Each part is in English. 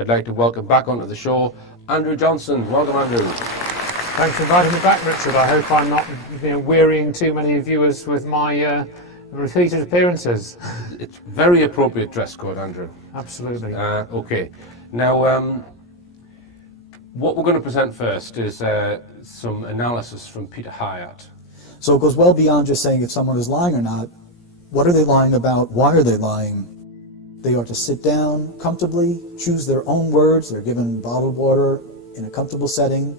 I'd like to welcome back onto the show Andrew Johnson. Welcome, Andrew. Thanks for inviting me back, Richard. I hope I'm not wearying too many viewers with my repeated appearances. It's very appropriate dress code, Andrew. Absolutely. Okay. Now, what we're going to present first is some analysis from Peter Hyatt. So it goes well beyond just saying if someone is lying or not. What are they lying about? Why are they lying? They are to sit down comfortably, choose their own words. They're given bottled water in a comfortable setting.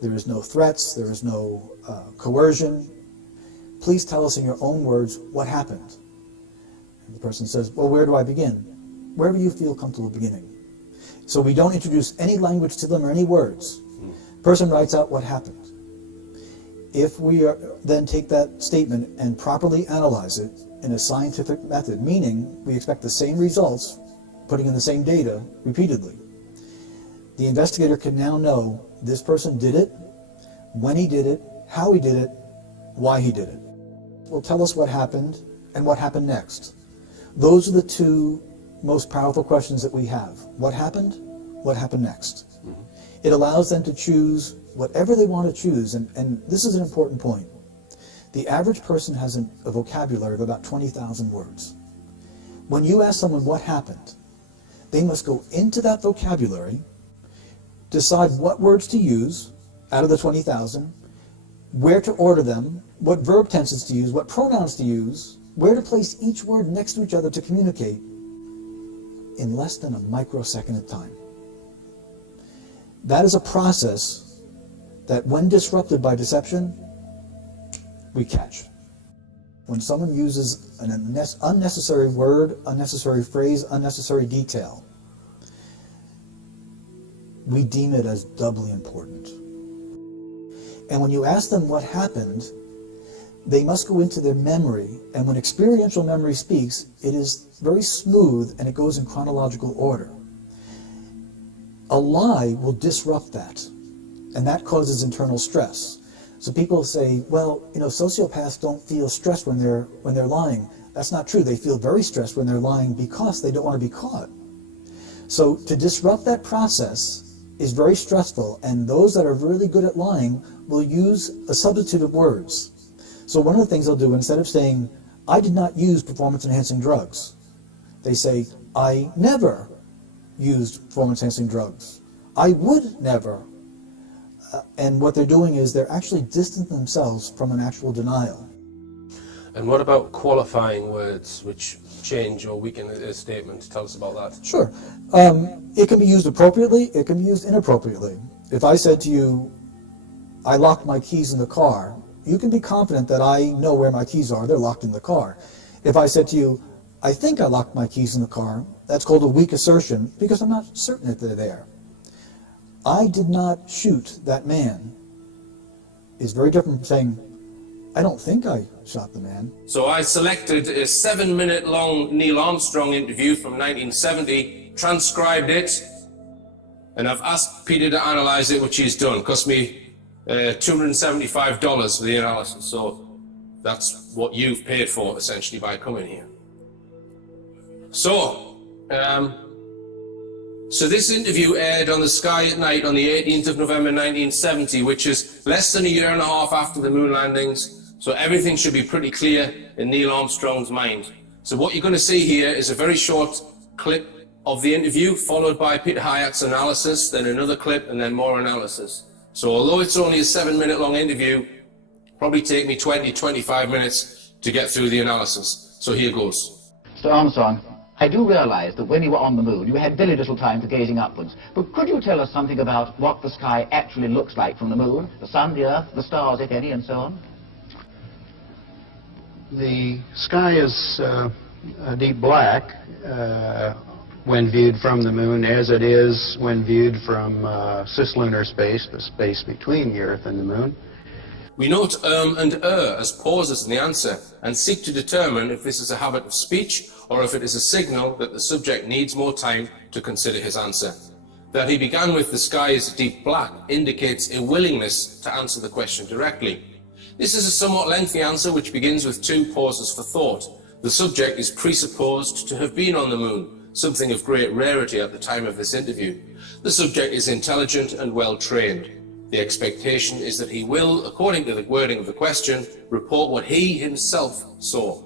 There is no threats. There is no coercion. Please tell us in your own words what happened. And the person says, well, where do I begin? Wherever you feel comfortable beginning. So we don't introduce any language to them or any words. The person writes out what happened. If we then take that statement and properly analyze it in a scientific method, meaning we expect the same results, putting in the same data repeatedly, the investigator can now know this person did it, when he did it, how he did it, why he did it. Will tell us what happened and what happened next. Those are the two most powerful questions that we have. What happened next? It allows them to choose whatever they want to choose, and this is an important point. The average person has a vocabulary of about 20,000 words. When you ask someone what happened, they must go into that vocabulary, decide what words to use out of the 20,000, where to order them, what verb tenses to use, what pronouns to use, where to place each word next to each other to communicate in less than a microsecond of time. That is a process that when disrupted by deception, we catch. When someone uses an unnecessary word, unnecessary phrase, unnecessary detail, we deem it as doubly important. And when you ask them what happened, they must go into their memory, and when experiential memory speaks, it is very smooth and it goes in chronological order. A lie will disrupt that, and that causes internal stress. So people say, well, sociopaths don't feel stressed when they're lying. That's not true. They feel very stressed when they're lying because they don't want to be caught. So to disrupt that process is very stressful, and those that are really good at lying will use a substitute of words. So one of the things they'll do, instead of saying, I did not use performance-enhancing drugs, they say, I never used performance-enhancing drugs. I would never. And what they're doing is they're actually distancing themselves from an actual denial. And what about qualifying words which change or weaken a statement? Tell us about that. Sure. It can be used appropriately, it can be used inappropriately. If I said to you, I locked my keys in the car, you can be confident that I know where my keys are. They're locked in the car. If I said to you, I think I locked my keys in the car, that's called a weak assertion because I'm not certain that they're there. I did not shoot that man is very different from saying, I don't think I shot the man. So I selected a 7-minute long Neil Armstrong interview from 1970, transcribed it, and I've asked Peter to analyze it, which he's done. It cost me $275 for the analysis, so that's what you've paid for essentially by coming here. So this interview aired on the Sky at Night on the 18th of November 1970, which is less than a year and a half after the moon landings, so everything should be pretty clear in Neil Armstrong's mind. So what you're going to see here is a very short clip of the interview, followed by Peter Hyatt's analysis, then another clip, and then more analysis. So although it's only a 7-minute long interview, probably take me 20-25 minutes to get through the analysis. So here goes. Mr. Armstrong, I do realize that when you were on the moon, you had very little time for gazing upwards. But could you tell us something about what the sky actually looks like from the moon? The sun, the earth, the stars, if any, and so on? The sky is a deep black when viewed from the moon, as it is when viewed from cislunar space, the space between the Earth and the moon. We note and as pauses in the answer and seek to determine if this is a habit of speech or if it is a signal that the subject needs more time to consider his answer. That he began with the sky is deep black indicates a willingness to answer the question directly. This is a somewhat lengthy answer which begins with 2 pauses for thought. The subject is presupposed to have been on the moon. something of great rarity at the time of this interview. The subject is intelligent and well trained. The expectation is that he will, according to the wording of the question, report what he himself saw.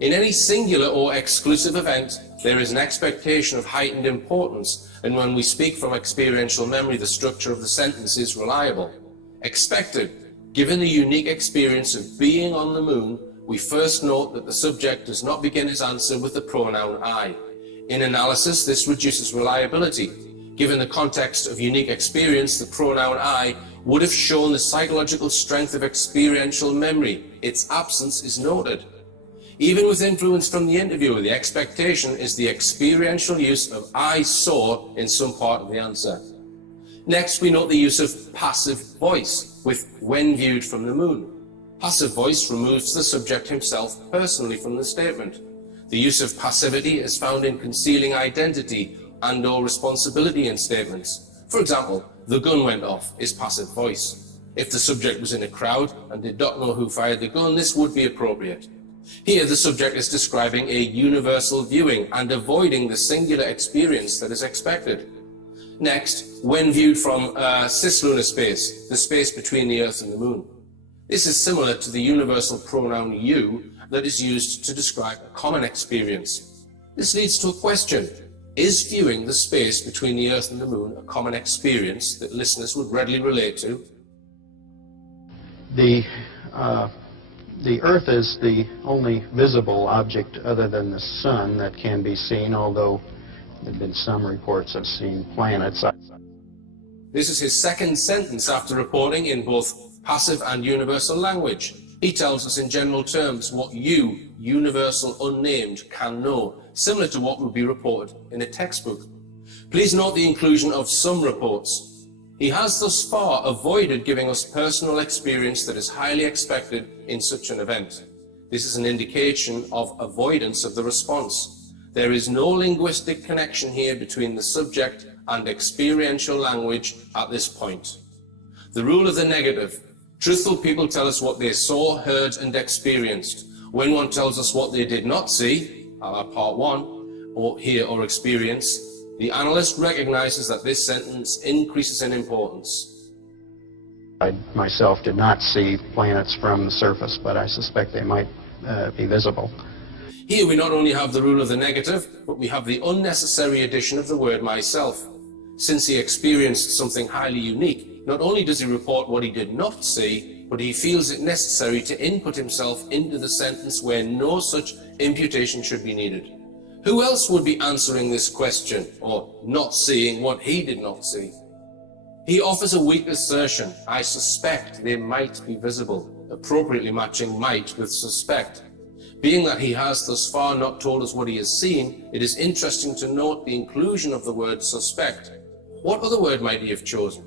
In any singular or exclusive event, there is an expectation of heightened importance, and when we speak from experiential memory, the structure of the sentence is reliable. Expected. Given the unique experience of being on the moon, we first note that the subject does not begin his answer with the pronoun I. In analysis, this reduces reliability. Given the context of unique experience, the pronoun I would have shown the psychological strength of experiential memory. Its absence is noted. Even with influence from the interviewer, the expectation is the experiential use of I saw in some part of the answer. Next, we note the use of passive voice with when viewed from the moon. Passive voice removes the subject himself personally from the statement. The use of passivity is found in concealing identity and/or responsibility in statements. For example, the gun went off is passive voice. If the subject was in a crowd and did not know who fired the gun, this would be appropriate. Here, the subject is describing a universal viewing and avoiding the singular experience that is expected. Next, when viewed from cislunar space, the space between the Earth and the Moon. This is similar to the universal pronoun you that is used to describe a common experience. This leads to a question. Is viewing the space between the Earth and the Moon a common experience that listeners would readily relate to? The Earth is the only visible object other than the Sun that can be seen, although there have been some reports of seeing planets. This is his second sentence after reporting in both passive and universal language. He tells us in general terms what you, universal unnamed, can know, similar to what would be reported in a textbook. Please note the inclusion of some reports. He has thus far avoided giving us personal experience that is highly expected in such an event. This is an indication of avoidance of the response. There is no linguistic connection here between the subject and experiential language at this point. The rule of the negative. Truthful people tell us what they saw, heard, and experienced. When one tells us what they did not see, part one, or hear or experience, the analyst recognizes that this sentence increases in importance. I myself did not see planets from the surface, but I suspect they might be visible. Here we not only have the rule of the negative, but we have the unnecessary addition of the word myself. Since he experienced something highly unique, not only does he report what he did not see, but he feels it necessary to input himself into the sentence where no such imputation should be needed. Who else would be answering this question, or not seeing what he did not see? He offers a weak assertion, I suspect they might be visible, appropriately matching might with suspect. Being that he has thus far not told us what he has seen, it is interesting to note the inclusion of the word suspect. What other word might he have chosen?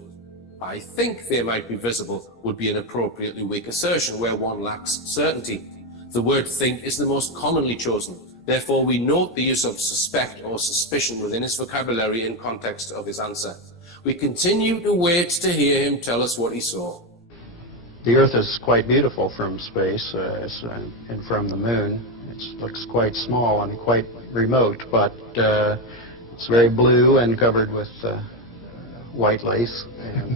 I think they might be visible would be an appropriately weak assertion where one lacks certainty. The word think is the most commonly chosen. Therefore, we note the use of suspect or suspicion within his vocabulary in context of his answer. We continue to wait to hear him tell us what he saw. The Earth is quite beautiful from space and from the Moon. It looks quite small and quite remote, but it's very blue and covered with white lace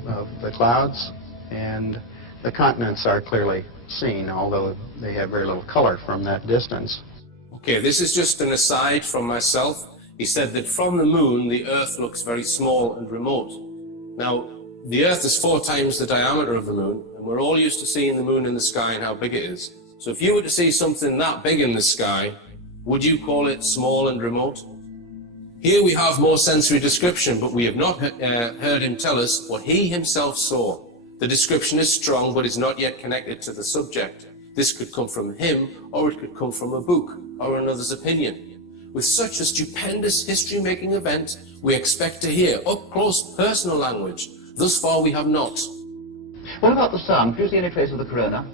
of the clouds, and the continents are clearly seen, although they have very little color from that distance. Okay, this is just an aside from myself. He said that from the Moon, the Earth looks very small and remote. Now, the Earth is 4 times the diameter of the Moon, and we're all used to seeing the Moon in the sky and how big it is. So if you were to see something that big in the sky, would you call it small and remote? Here we have more sensory description, but we have not heard him tell us what he himself saw. The description is strong, but is not yet connected to the subject. This could come from him, or it could come from a book, or another's opinion. With such a stupendous history-making event, we expect to hear up-close personal language. Thus far we have not. What about the sun? Do you see any trace of the corona?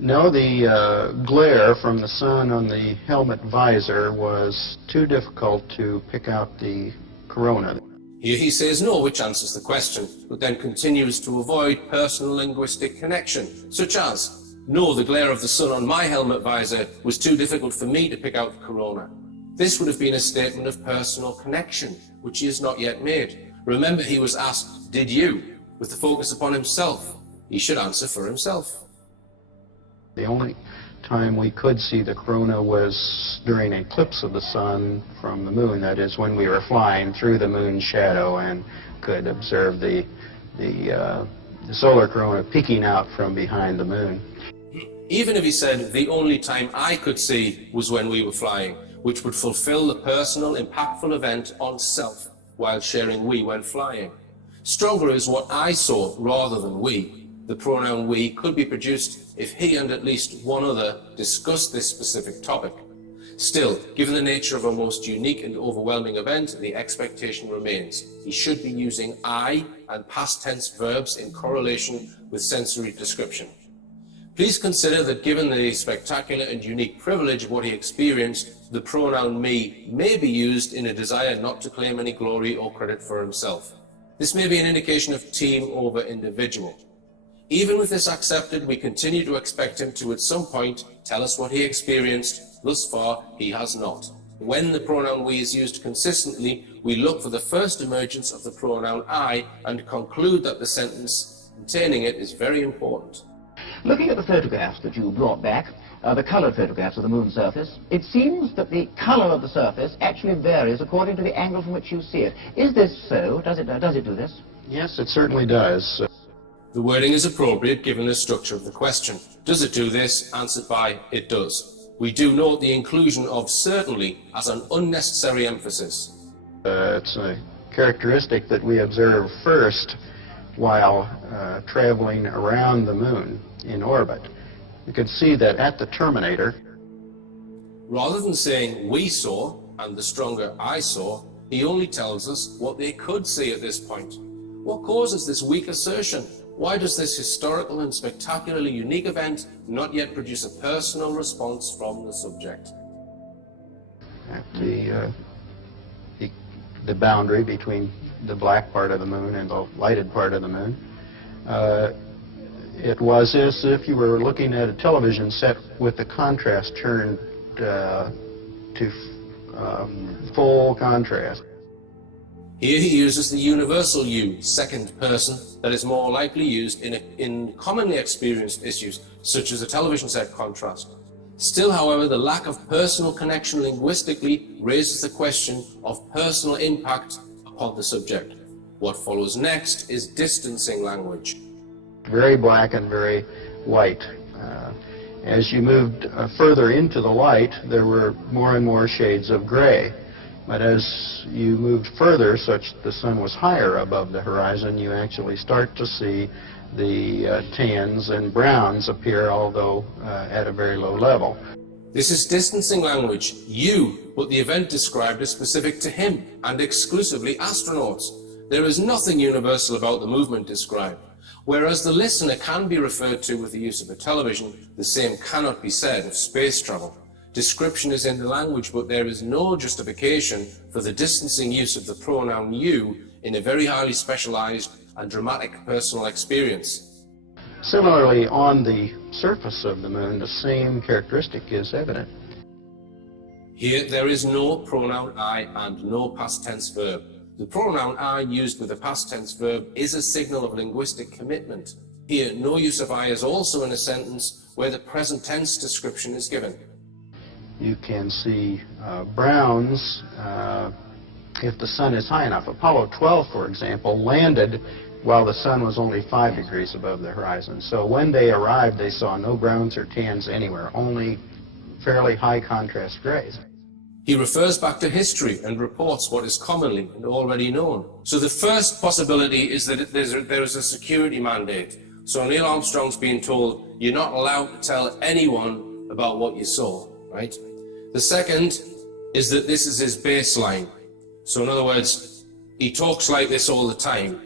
No, the glare from the sun on the helmet visor was too difficult to pick out the corona. Here he says no, which answers the question, but then continues to avoid personal linguistic connection, such as, no, the glare of the sun on my helmet visor was too difficult for me to pick out the corona. This would have been a statement of personal connection, which he has not yet made. Remember, he was asked, "Did you?" with the focus upon himself. He should answer for himself. The only time we could see the corona was during an eclipse of the sun from the moon. That is, when we were flying through the moon's shadow and could observe the solar corona peeking out from behind the moon. Even if he said, "The only time I could see was when we were flying," which would fulfill the personal, impactful event on self while sharing we when flying. Stronger is what I saw rather than we. The pronoun we could be produced if he and at least one other discussed this specific topic. Still, given the nature of a most unique and overwhelming event, the expectation remains. He should be using I and past tense verbs in correlation with sensory description. Please consider that given the spectacular and unique privilege of what he experienced, the pronoun me may be used in a desire not to claim any glory or credit for himself. This may be an indication of team over individual. Even with this accepted, we continue to expect him to at some point tell us what he experienced. Thus far, he has not. When the pronoun we is used consistently, we look for the first emergence of the pronoun I and conclude that the sentence containing it is very important. Looking at the photographs that you brought back, the coloured photographs of the moon's surface, it seems that the colour of the surface actually varies according to the angle from which you see it. Is this so? Does it do this? Yes, it certainly does. The wording is appropriate given the structure of the question. Does it do this? Answered by, it does. We do note the inclusion of certainly as an unnecessary emphasis. It's a characteristic that we observe first while traveling around the moon in orbit. You can see that at the terminator, Rather than saying we saw and the stronger I saw, he only tells us what they could see at this point. What causes this weak assertion? Why does this historical and spectacularly unique event not yet produce a personal response from the subject? at the boundary between the black part of the moon and the lighted part of the moon, it was as if you were looking at a television set with the contrast turned to full contrast. Here he uses the universal you, second person, that is more likely used in commonly experienced issues, such as a television set contrast. Still, however, the lack of personal connection linguistically raises the question of personal impact upon the subject. What follows next is distancing language. Very black and very white. As you moved further into the light, there were more and more shades of gray. But as you moved further, such the sun was higher above the horizon, you actually start to see the tans and browns appear, although at a very low level. This is distancing language. You, what the event described, is specific to him and exclusively astronauts. There is nothing universal about the movement described. Whereas the listener can be referred to with the use of a television, the same cannot be said of space travel. Description is in the language, but there is no justification for the distancing use of the pronoun you in a very highly specialized and dramatic personal experience. Similarly, on the surface of the moon, the same characteristic is evident. Here there is no pronoun I and no past tense verb. The pronoun I used with a past tense verb is a signal of linguistic commitment. Here, no use of I is also in a sentence where the present tense description is given. You can see browns if the sun is high enough. Apollo 12, for example, landed while the sun was only 5 degrees above the horizon. So when they arrived, they saw no browns or tans anywhere, only fairly high contrast grays. He refers back to history and reports what is commonly and already known. So the first possibility is that there is a security mandate. So Neil Armstrong's being told, you're not allowed to tell anyone about what you saw, right? The second is that this is his baseline. So in other words, he talks like this all the time,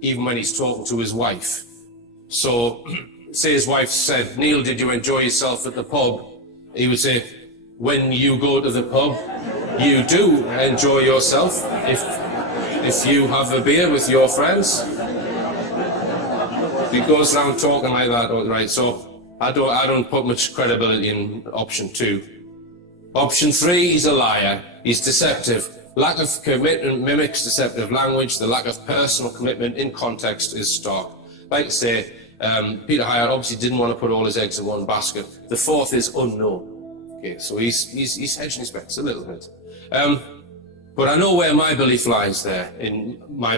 even when he's talking to his wife. So say his wife said, Neil, did you enjoy yourself at the pub? He would say, when you go to the pub, you do enjoy yourself if you have a beer with your friends. He goes around talking like that, right? So I don't put much credibility in option 2. Option 3, he's a liar. He's deceptive. Lack of commitment mimics deceptive language. The lack of personal commitment in context is stark. Like I say, Peter Hyatt obviously didn't want to put all his eggs in one basket. The fourth is unknown. Okay, so he's hedging his bets a little bit. But I know where my belief lies there.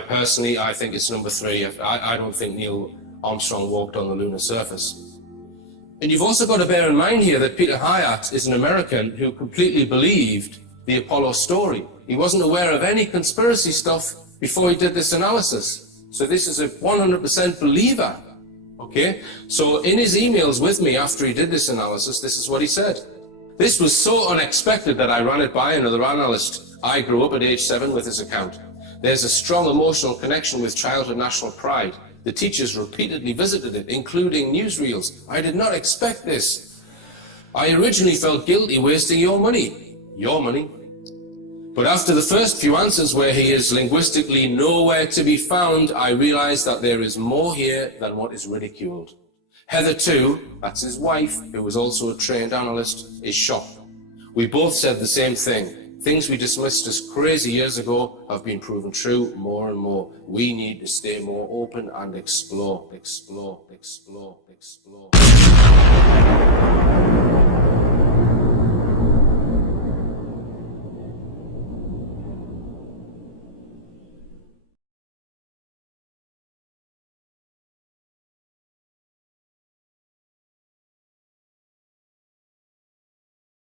Personally, I think it's number 3. I don't think Neil Armstrong walked on the lunar surface. And you've also got to bear in mind here that Peter Hyatt is an American who completely believed the Apollo story. He wasn't aware of any conspiracy stuff before he did this analysis. So this is a 100% believer. Okay? So in his emails with me after he did this analysis, this is what he said. This was so unexpected that I ran it by another analyst. I grew up at age 7 with his account. There's a strong emotional connection with childhood national pride. The teachers repeatedly visited it, including newsreels. I did not expect this. I originally felt guilty wasting your money. Your money. But after the first few answers where he is linguistically nowhere to be found, I realized that there is more here than what is ridiculed. Heather too, that's his wife, who was also a trained analyst, is shocked. We both said the same thing. Things we dismissed as crazy years ago have been proven true more and more. We need to stay more open and explore, explore, explore, explore.